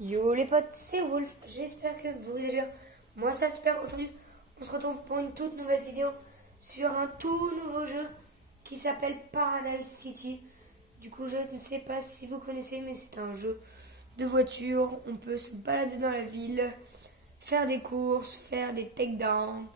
Yo les potes, c'est Wolf, j'espère que vous allez bien. Moi ça super, aujourd'hui on se retrouve pour une toute nouvelle vidéo sur un tout nouveau jeu qui s'appelle Paradise City. Du coup je ne sais pas si vous connaissez mais c'est un jeu de voiture, on peut se balader dans la ville, faire des courses, faire des takedowns.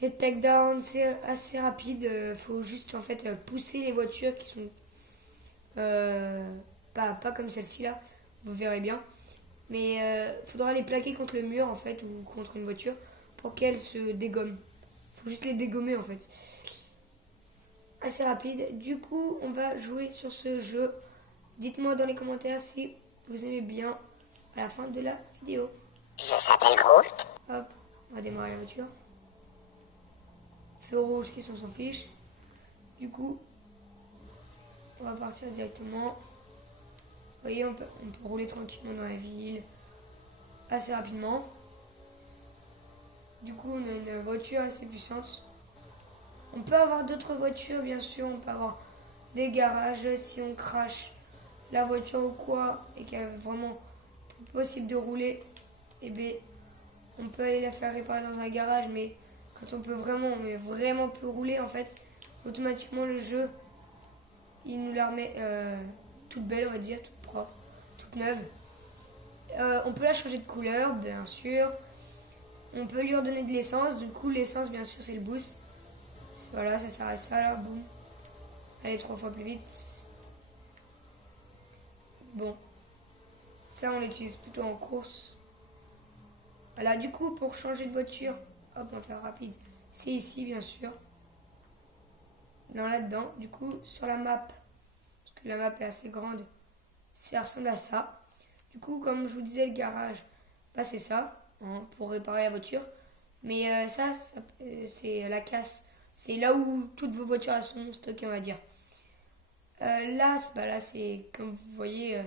Les takedowns c'est assez rapide, faut juste en fait pousser les voitures qui sont pas comme celle-ci là, vous verrez bien. Mais faudra les plaquer contre le mur en fait ou contre une voiture pour qu'elles se dégomment. Faut juste les dégommer en fait. Assez rapide. Du coup, on va jouer sur ce jeu. Dites-moi dans les commentaires si vous aimez bien à la fin de la vidéo. Je s'appelle Groot. Hop, on va démarrer la voiture. Feu rouge qui s'en fiche. Du coup, on va partir directement. Vous voyez, on peut rouler tranquillement dans la ville assez rapidement. Du coup, on a une voiture assez puissante. On peut avoir d'autres voitures, bien sûr. On peut avoir des garages si on crache la voiture ou quoi et qu'il est vraiment possible de rouler. Et bien, on peut aller la faire réparer dans un garage, mais quand on peut vraiment peu rouler, en fait, automatiquement le jeu, il nous la remet toute belle, on va dire, toute propre, toute neuve. On peut la changer de couleur, bien sûr. On peut lui redonner de l'essence. Du coup, l'essence, bien sûr, c'est le boost. Voilà, ça sert à ça, là, boum. Allez, 3 fois plus vite. Bon. Ça, on l'utilise plutôt en course. Voilà, du coup, pour changer de voiture, hop, on va faire rapide. C'est ici, bien sûr. Dans là-dedans. Du coup, sur la map, parce que la map est assez grande, ça ressemble à ça. Du coup, comme je vous disais, le garage, bah, c'est ça, hein, pour réparer la voiture. Mais ça c'est la casse. C'est là où toutes vos voitures sont stockées, on va dire. Là, c'est comme vous voyez,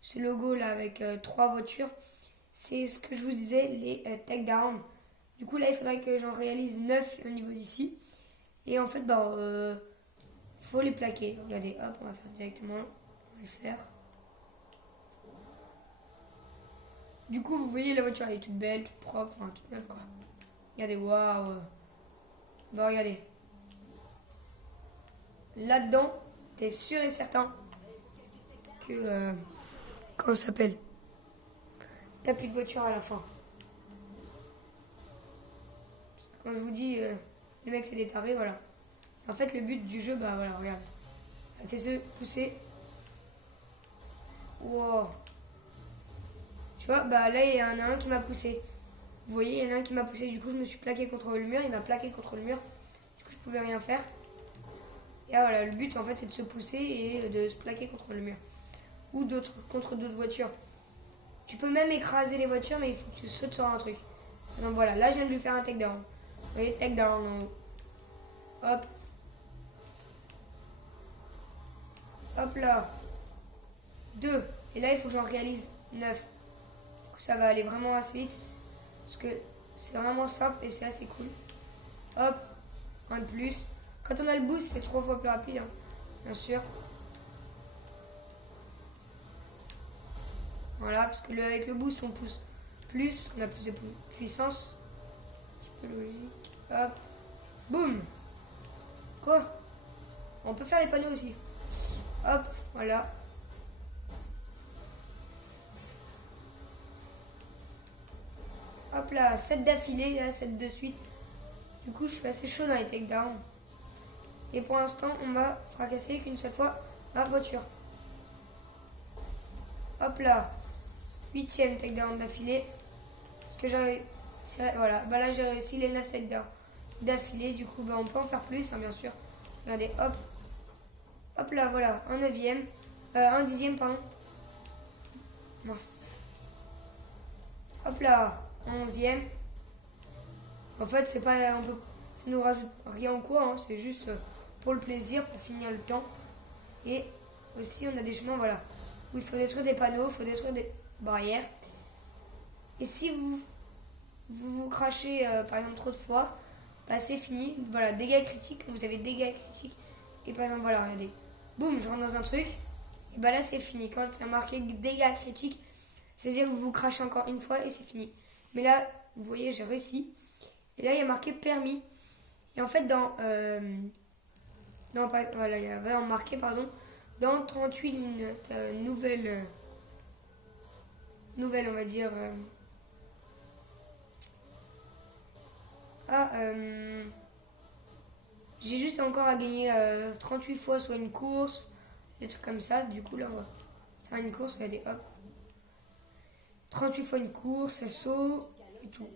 ce logo là avec 3 voitures. C'est ce que je vous disais, les takedowns. Du coup, là, il faudrait que j'en réalise 9 au niveau d'ici. Et en fait, faut les plaquer. Regardez, hop, on va faire directement. On va le faire. Du coup, vous voyez, la voiture elle est toute belle, toute propre, enfin toute neuve quoi. Regardez, waouh. Bon, regardez. Là-dedans, t'es sûr et certain que. Comment ça s'appelle? T'as plus de voiture à la fin. Quand je vous dis, le mec c'est des tarés, voilà. En fait, le but du jeu, bah voilà, regarde. C'est se pousser. Wow. Tu vois, bah là, il y en a un qui m'a poussé. Vous voyez, il y en a un qui m'a poussé. Du coup, je me suis plaqué contre le mur. Il m'a plaqué contre le mur. Du coup, je pouvais rien faire. Et voilà, le but, en fait, c'est de se pousser et de se plaquer contre le mur. Ou contre d'autres voitures. Tu peux même écraser les voitures, mais il faut que tu sautes sur un truc. Par exemple, voilà, là, je viens de lui faire un takedown. Vous voyez, takedown en haut. Hop. Hop là. 2. Et là, il faut que j'en réalise 9. Du coup, ça va aller vraiment assez vite. Parce que c'est vraiment simple et c'est assez cool. Hop. Un de plus. Quand on a le boost, c'est 3 fois plus rapide. Hein, bien sûr. Voilà, parce que avec le boost, on pousse plus. Parce qu'on a plus de puissance. Un petit peu logique. Hop. Boum. Quoi? On peut faire les panneaux aussi. Hop. Voilà. Hop là, 7 d'affilée, là, 7 de suite. Du coup, je suis assez chaud dans les takedowns. Et pour l'instant, on m'a fracassé qu'une seule fois ma voiture. Hop là, 8ème takedown d'affilée. Parce que j'ai voilà, bah là j'ai réussi les 9 takedowns d'affilée. Du coup, bah, on peut en faire plus, hein, bien sûr. Regardez, hop. Hop là, voilà, un 9ème. Un 10ème, pardon. Mince. Hop là, un 11ème. En fait, c'est pas un peu. Ça nous rajoute rien ou quoi, hein, c'est juste pour le plaisir, pour finir le temps. Et aussi, on a des chemins, voilà, où il faut détruire des panneaux, il faut détruire des barrières. Et si vous crachez, par exemple, trop de fois, bah, c'est fini. Voilà, dégâts critiques, vous avez dégâts critiques. Et par exemple, voilà, regardez. Boum, je rentre dans un truc. Et bah là, c'est fini. Quand il y a marqué dégâts critiques, C'est-à-dire que vous crachez encore une fois et c'est fini. Mais là, vous voyez, j'ai réussi. Et là, il y a marqué permis. Et en fait, voilà, il y a vraiment marqué, pardon, dans 38 lignes, nouvelle, on va dire. J'ai juste encore à gagner 38 fois soit une course, des trucs comme ça. Du coup, là, on va faire une course. Regardez, hop. 38 fois une course, saut et tout.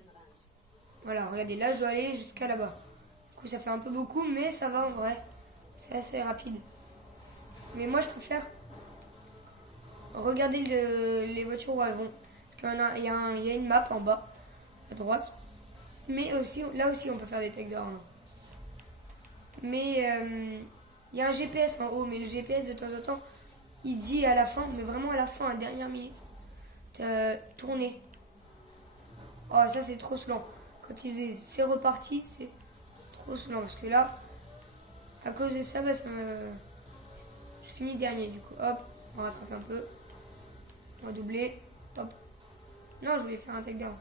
Voilà, regardez, là, je dois aller jusqu'à là-bas. Du coup, ça fait un peu beaucoup, mais ça va en vrai. C'est assez rapide. Mais moi, je préfère regarder les voitures où elles vont. Parce qu'il y a une map en bas, à droite. Mais aussi, là aussi, on peut faire des takedowns. Mais il y a un GPS en haut. Mais le GPS, de temps en temps, il dit à la fin, mais vraiment à la fin, à la dernière minute, tourner. Oh, ça, c'est trop saoulant. Quand c'est reparti, c'est trop saoulant. Parce que là, à cause de ça, je finis dernier. Du coup, hop, on rattrape un peu. On va doubler. Hop. Non, je voulais faire un takedown.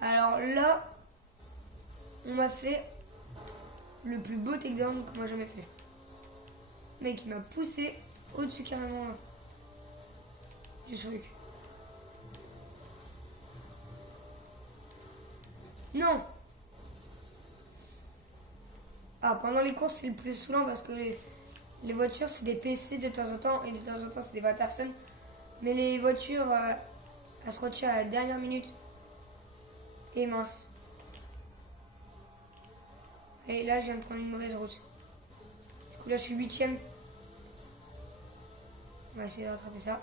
Alors là, on m'a fait le plus beau takedown qu'on m'a jamais fait. Le mec, il m'a poussé au-dessus carrément du truc. Non. Ah, pendant les courses, c'est le plus saoulant parce que les voitures, c'est des PC de temps en temps et de temps en temps, c'est des vraies personnes. Mais les voitures, elles se retirent à la dernière minute. Et mince. Et là, je viens de prendre une mauvaise route. Du coup, là, je suis 8ème. On va essayer de rattraper ça.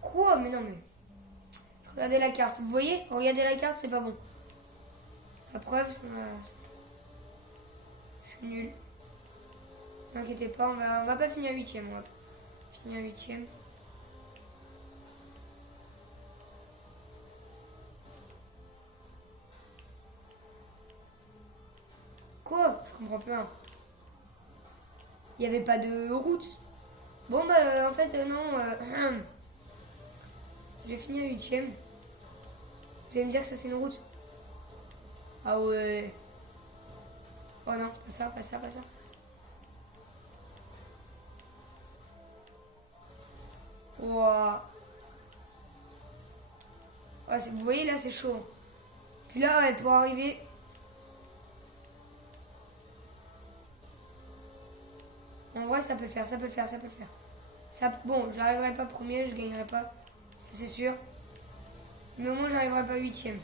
Quoi? Mais non, mais... Regardez la carte. Vous voyez? Regardez la carte, c'est pas bon. La preuve, je suis nul. Ne inquiétez pas, on va pas finir 8ème. On va finir 8ème. Quoi? Je comprends pas. Il n'y avait pas de route. Bon, bah, en fait, non. Je vais finir 8ème. Vous allez me dire que ça, c'est une route? Ah ouais. Oh non, pas ça, pas ça, pas ça. Wow. Ouais, vous voyez, là, c'est chaud. Puis là, elle pourra arriver. En vrai, ça peut le faire, ça peut le faire, ça peut le faire. Bon, j'arriverai pas premier, je gagnerai pas. Ça, c'est sûr. Mais au moins, j'arriverai pas 8ème.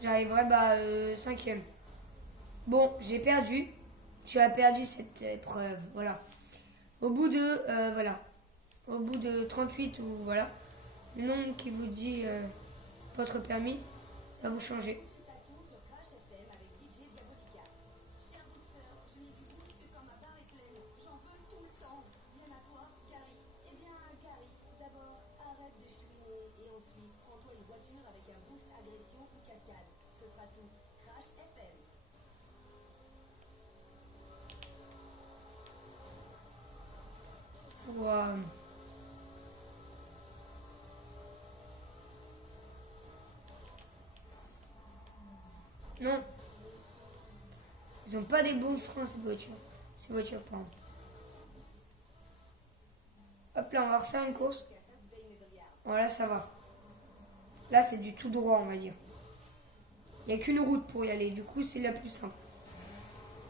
J'arriverai 5ème. Bon, j'ai perdu. Tu as perdu cette épreuve. Voilà. Au bout de 38 ou voilà, le nombre qui vous dit votre permis va vous changer. Wow. Non. Ils ont pas des bons freins, ces voitures. Ces voitures, pardon. Hop là, on va refaire une course. Voilà, ça va. Là, c'est du tout droit, on va dire. Il n'y a qu'une route pour y aller. Du coup, c'est la plus simple.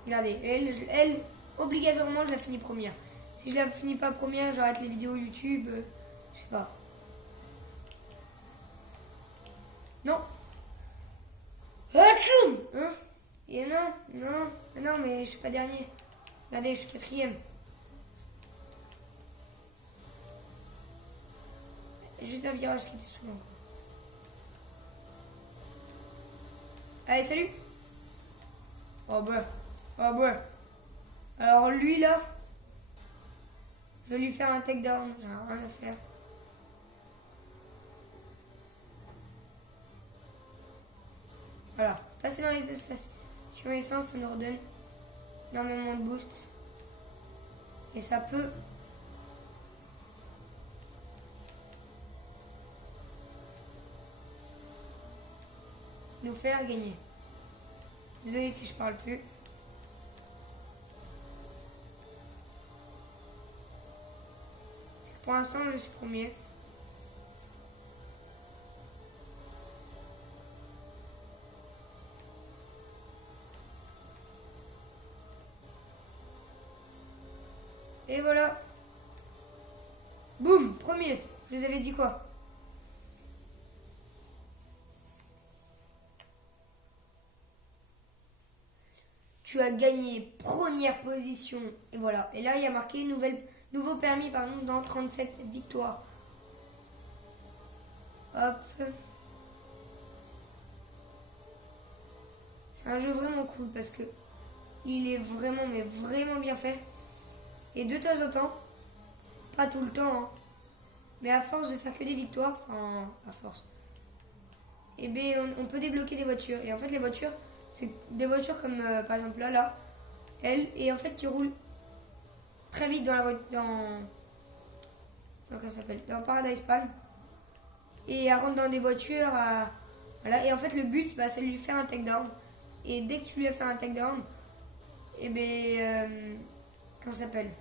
Regardez, elle, obligatoirement, je la finis première. Si je la finis pas première, j'arrête les vidéos YouTube. Je sais pas. Non. Hatchoum, hein? Et non, mais je suis pas dernier. Regardez, je suis 4ème. Juste un virage qui était sous moi. Allez, salut. Oh bah. Alors lui là, je vais lui faire un takedown. J'ai rien à faire. Voilà. Passez dans les stations. Sur essence, ça nous redonne énormément de boost. Et ça peut nous faire gagner. Désolé si je parle plus. C'est que pour l'instant, je suis premier. Et voilà. Boum, premier. Je vous avais dit quoi? Tu as gagné première position. Et voilà. Et là, il y a marqué nouveau permis dans 37 victoires. Hop. C'est un jeu vraiment cool parce que il est vraiment, mais vraiment bien fait. Et de temps en temps, pas tout le temps, hein, mais à force de faire que des victoires, enfin, à force, et bien on peut débloquer des voitures. Et en fait, les voitures, c'est des voitures comme par exemple là, elle, et en fait qui roulent très vite dans la voiture, comment ça s'appelle, dans Paradise Palm. Et elle rentre dans des voitures, voilà. Et en fait, le but, bah, c'est de lui faire un takedown. Et dès que tu lui as fait un takedown, et bien, comment ça s'appelle?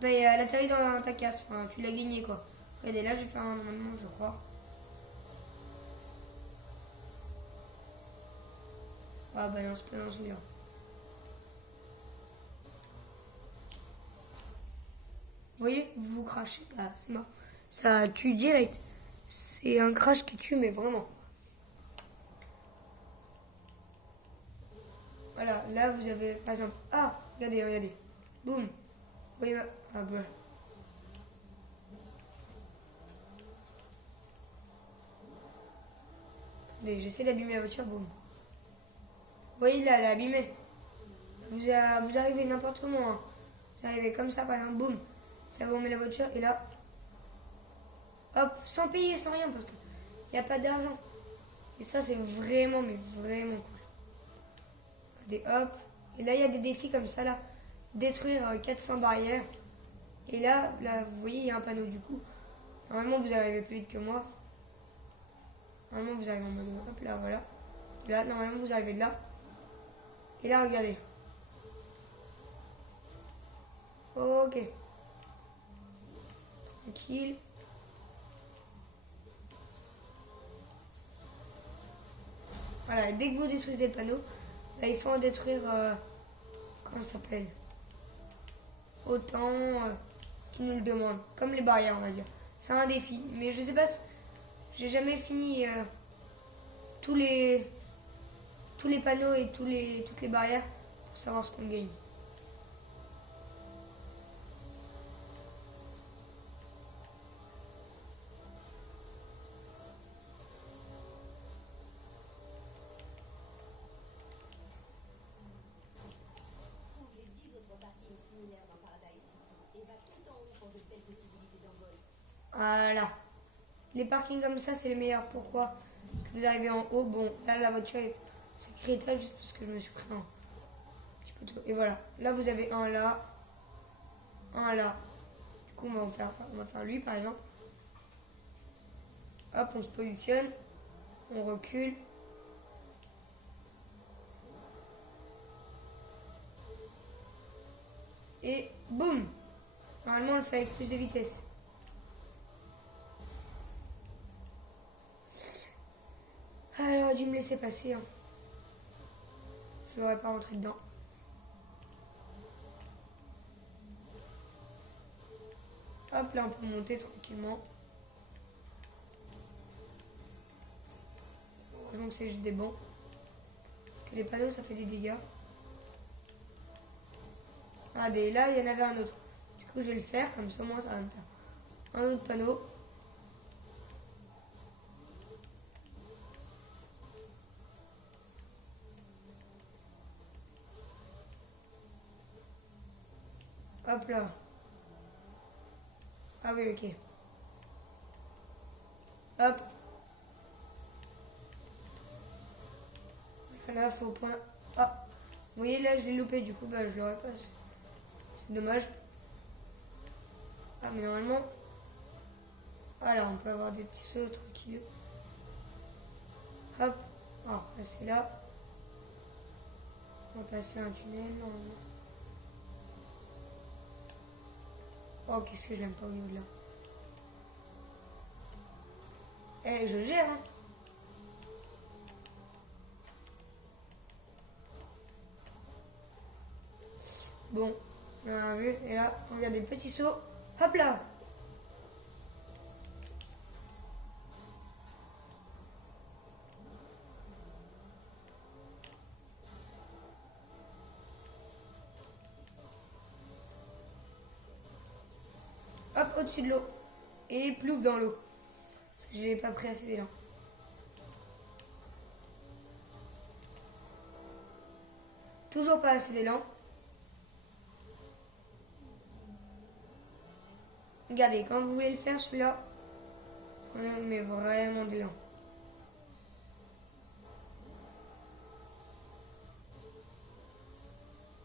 Bah, elle atterrit dans ta casse, enfin, tu l'as gagné quoi. Regardez, là, j'ai fait un amendement, je crois. Ah bah non, c'est pas dans celui-là. Vous voyez, vous crachez, bah c'est mort. Ça tue direct. C'est un crash qui tue, mais vraiment. Voilà, là vous avez par exemple. Ah, regardez, regardez. Boum. Vous voyez, ah bah. Attendez, j'essaie d'abîmer la voiture, boum. Vous voyez là, elle est abîmée. Vous arrivez n'importe comment. Hein. Vous arrivez comme ça, par exemple, boum. Ça vous remet la voiture et là. Hop, sans payer, sans rien, parce qu'il n'y a pas d'argent. Et ça, c'est vraiment, mais vraiment cool. Regardez, hop. Et là, il y a des défis comme ça, là. Détruire 400 barrières. Et là, vous voyez, il y a un panneau du coup. Normalement, vous arrivez plus vite que moi. Normalement, vous arrivez en mode, hop là, voilà. Là, normalement, vous arrivez de là. Et là, regardez. Ok. Tranquille. Voilà, dès que vous détruisez le panneau, bah, il faut en détruire, comment ça s'appelle? Autant qui nous le demandent. Comme les barrières, on va dire. C'est un défi. Mais je sais pas, j'ai jamais fini tous les panneaux et toutes les barrières pour savoir ce qu'on gagne. Voilà. Les parkings comme ça, c'est les meilleurs. Pourquoi? Parce que vous arrivez en haut. Bon, là, la voiture est sécuritaire juste parce que je me suis pris un petit peu trop. Et voilà. Là, vous avez un là. Un là. Du coup, on va faire lui, par exemple. Hop, on se positionne. On recule. Et boum! Normalement, on le fait avec plus de vitesse. Alors, dû me laisser passer. Hein. Je n'aurais pas rentré dedans. Hop, là, on peut monter tranquillement. Heureusement que c'est juste des bancs. Parce que les panneaux, ça fait des dégâts. Ah, là, il y en avait un autre. Du coup, je vais le faire. Comme ça, moi, ça va me faire un autre panneau. Hop là. Ah oui, ok. Hop. Là, faut point. Ah, vous voyez, là, je l'ai loupé, du coup, bah, je l'aurais pas. C'est dommage. Ah, mais normalement. Voilà, on peut avoir des petits sauts tranquilles. Hop. On va passer là. On va passer un tunnel, normalement. Oh, qu'est-ce que je l'aime pas au niveau de là. Eh, je gère, hein. Bon, on a vu. Et là, regardez, petit saut. Hop là. Hop, au-dessus de l'eau. Et plouf dans l'eau. Parce que j'ai pas pris assez d'élan. Toujours pas assez d'élan. Regardez, quand vous voulez le faire celui-là, prenez mais vraiment d'élan.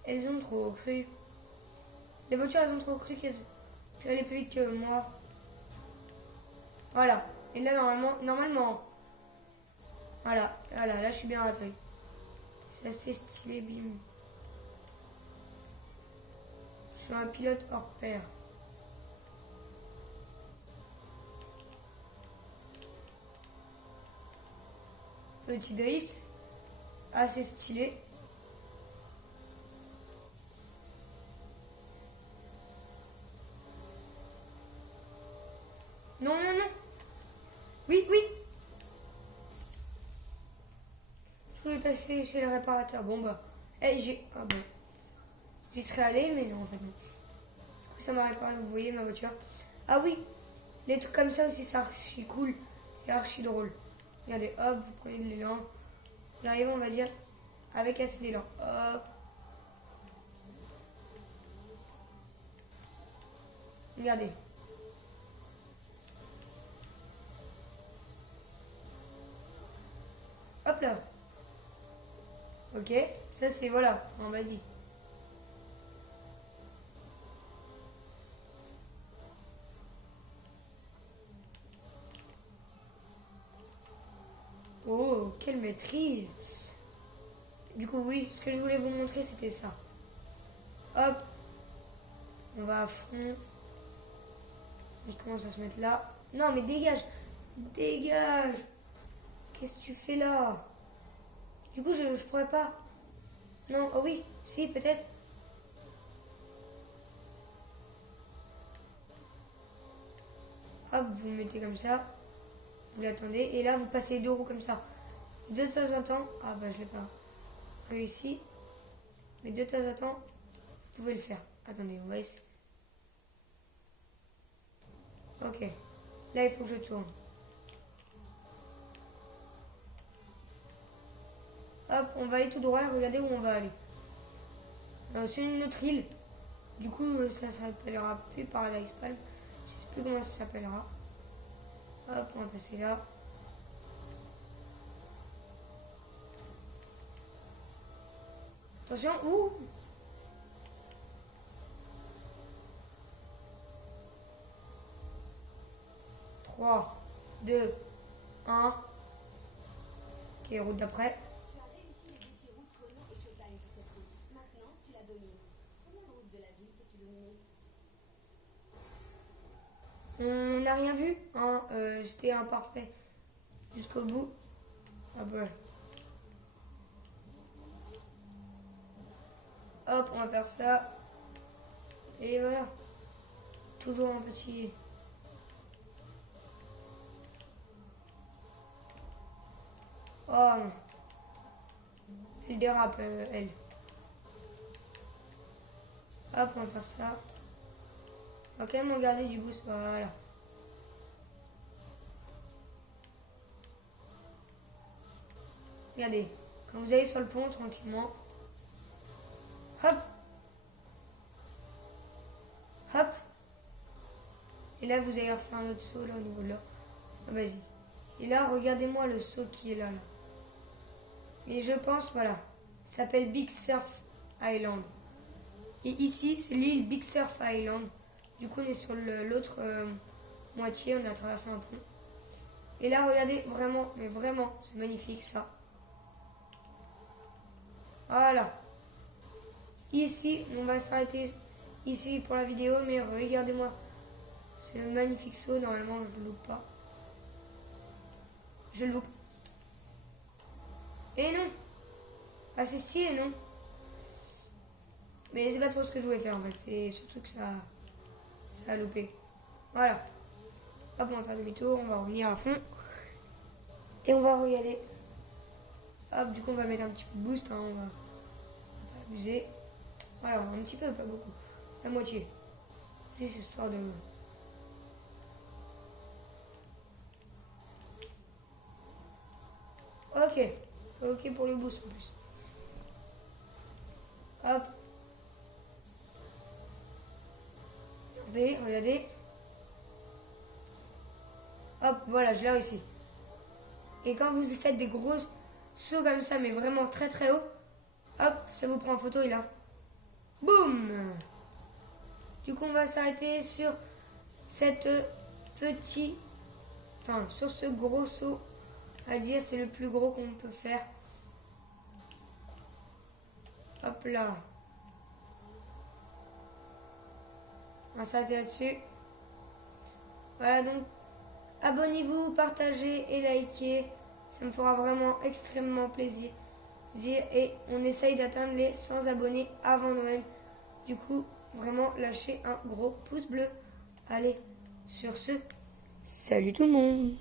Elles ont trop cru. Les voitures, elles ont trop cru qu'elles allaient plus vite que moi. Voilà. Et là, normalement. Voilà, là, je suis bien rattrapé. C'est assez stylé, bim. Je suis un pilote hors pair. Petit drift. Assez stylé. Non. Oui. Je voulais passer chez le réparateur. Bon, bah. Ah bon. J'y serais allé, mais non, en fait, non. Du coup, ça m'a réparé, vous voyez, ma voiture. Ah oui, les trucs comme ça aussi, c'est archi cool et archi drôle. Regardez, hop, vous prenez de l'élan. Vous arrivez, on va dire, avec assez d'élan. Hop. Regardez. Hop là. Ok, ça c'est, voilà, bon, vas-y. Oh, quelle maîtrise. Du coup, oui, ce que je voulais vous montrer, c'était ça. Hop. On va à fond. Je commence à se mettre là. Non, mais dégage. Dégage. Qu'est-ce que tu fais là? Du coup, je pourrais pas. Non, oh oui, si, peut-être. Hop, vous mettez comme ça. Vous l'attendez. Et là, vous passez 2 roues comme ça. De temps en temps. Ah bah, je l'ai pas réussi. Mais de temps en temps, vous pouvez le faire. Attendez, on va essayer. Ok. Là, il faut que je tourne. Hop, on va aller tout droit. Regardez où on va aller. C'est une autre île. Du coup, ça s'appellera plus Paradise Palm. Je sais plus comment ça s'appellera. Hop, on va passer là. Attention, ouh! 3, 2, 1. Ok, route d'après. Tu as réussi les défis route chrono et showtime sur cette route. Maintenant, tu la domines. Combien de routes de la ville peux-tu dominer? On n'a rien vu, hein. C'était imparfait jusqu'au bout. Ah bah. Hop, on va faire ça. Et voilà. Toujours un petit. Oh non. Elle dérape, elle. Hop, on va faire ça. On va quand même regarder du boost. Voilà. Regardez. Quand vous allez sur le pont, tranquillement. Hop. Hop. Et là, vous allez refaire un autre saut là au niveau de là. Ah, vas-y. Et là, regardez-moi le saut qui est là. Et je pense, voilà, ça s'appelle Big Surf Island. Et ici, c'est l'île Big Surf Island. Du coup, on est sur l'autre moitié, on a traversé un pont. Et là, regardez, vraiment, mais vraiment, c'est magnifique ça. Voilà. Ici, on va s'arrêter ici pour la vidéo, mais regardez-moi ce magnifique saut. Normalement, je ne loupe pas. Je le loupe. Et non. Ah, c'est stylé, non? Mais c'est pas trop ce que je voulais faire en fait. C'est surtout que ça a loupé. Voilà. Hop, on va faire demi-tour, on va revenir à fond. Et on va regarder. Hop, du coup, on va mettre un petit peu de boost. Hein, on va pas abuser. Voilà, un petit peu, pas beaucoup. La moitié. Juste histoire de. Ok. Ok pour le boost en plus. Hop. Regardez, regardez. Hop, voilà, je l'ai réussi. Et quand vous faites des gros sauts comme ça, mais vraiment très très haut, hop, ça vous prend en photo et là, boum. Du coup, on va s'arrêter sur cette petit, enfin, sur ce gros saut. À dire, c'est le plus gros qu'on peut faire. Hop là. On va s'arrêter là-dessus. Voilà, donc, abonnez-vous, partagez et likez. Ça me fera vraiment extrêmement plaisir. Et on essaye d'atteindre les 100 abonnés avant Noël. Du coup, vraiment, lâchez un gros pouce bleu. Allez, sur ce, salut tout le monde!